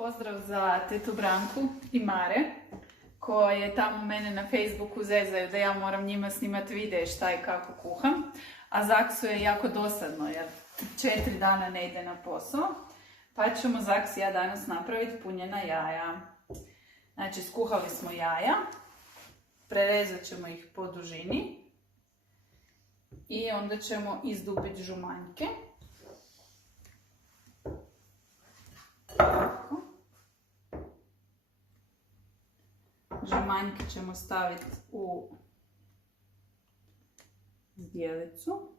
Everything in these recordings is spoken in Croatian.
Pozdrav za tetu Branku i Mare, koje tamo mene na Facebooku zezaju da ja moram njima snimati videe šta i kako kuham. A Zaksu je jako dosadno jer 4 dana ne ide na posao. Pa ćemo Zaks i ja danas napraviti punjena jaja. Znači, skuhali smo jaja, prerezat ćemo ih po dužini i onda ćemo izdubiti žumanjke. Žumanjke ćemo staviti u zdjelicu.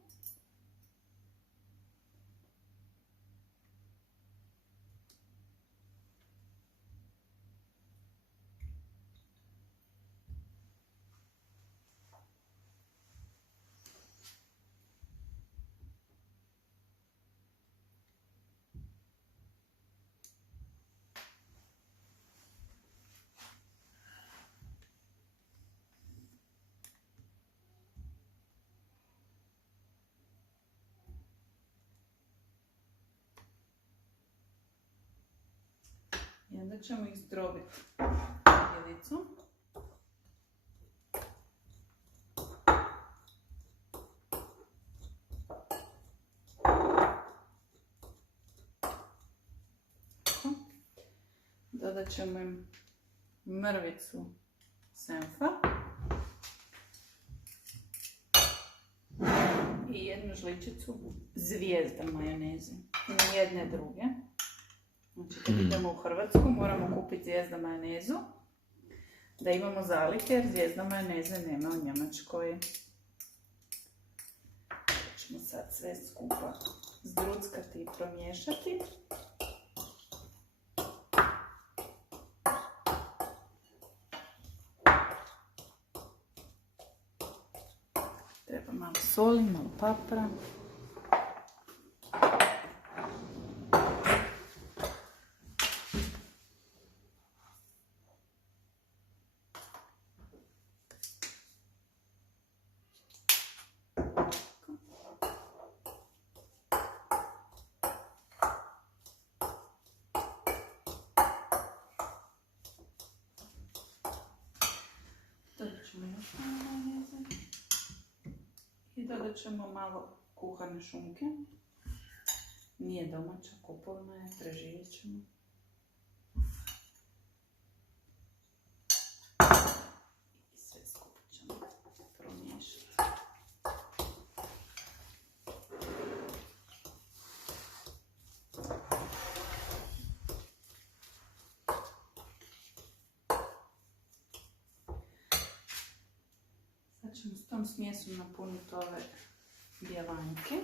I onda ćemo ih zdrobiti zdjelicom. Dodat ćemo im mrvicu senfa i jednu žličicu zvijezda majoneze. Ni jedne druge. Znači, kad idemo u Hrvatsku, moramo kupiti zvijezda majonezu da imamo zalihe, jer zvijezda majoneze nema u Njemačkoj. Ćemo sad sve skupa zdruckati i promiješati. Treba malo soli, malo papra. Dodat ćemo još malo majoneze i dodat ćemo malo kuhane šunke. Nije domaća, kupovna je, preživjet ćemo. I sve skupo ćemo promiješati. Sad ćemo s tom smjesom napuniti ove bjelanjke.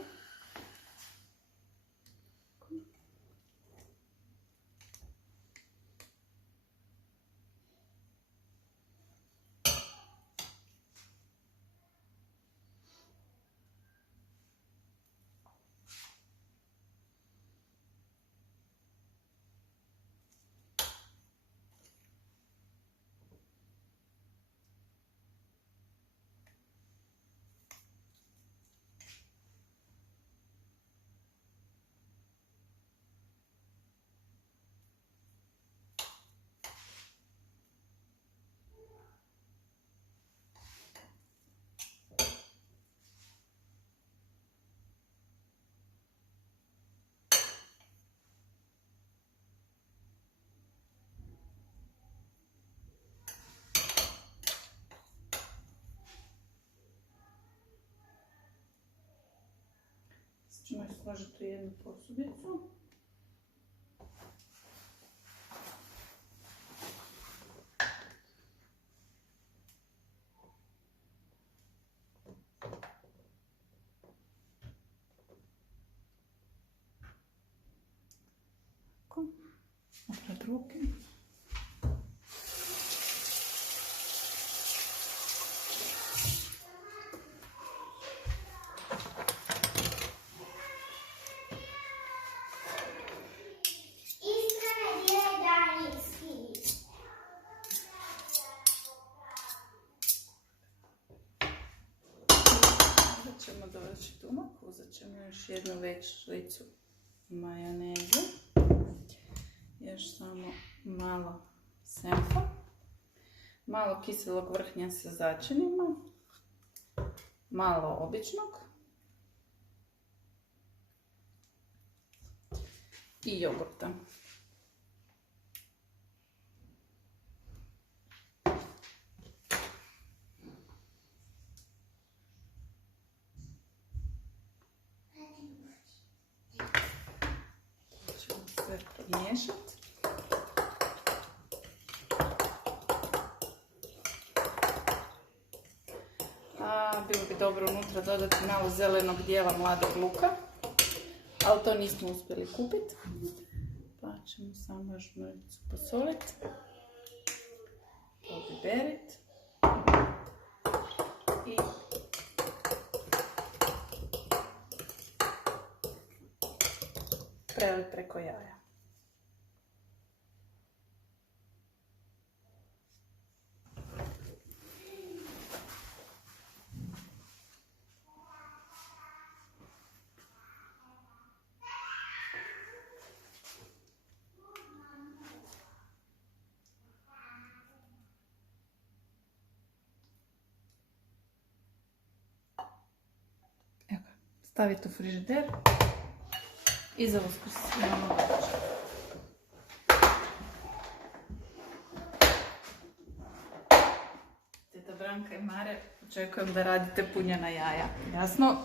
Ćemo je složiti u jednu posudicu. Oprat ruke. Ćemo dovršiti umak, uzet ćemo još jednu veću žlicu majoneze. Još samo malo senfa, malo kiselog vrhnja sa začinima, malo običnog i jogurta. Ćemo sve pomiješati. Bilo bi dobro unutra dodati malo zelenog dijela mladog luka, ali to nismo uspjeli kupiti. Pa ćemo samo još mrvicu posoliti, pobiberiti i preliti preko jaja. Evo, stavite u frižider i za uskrs imamo dođe. Teta Branka i Mare, očekujem da radite punjena jaja. Jasno?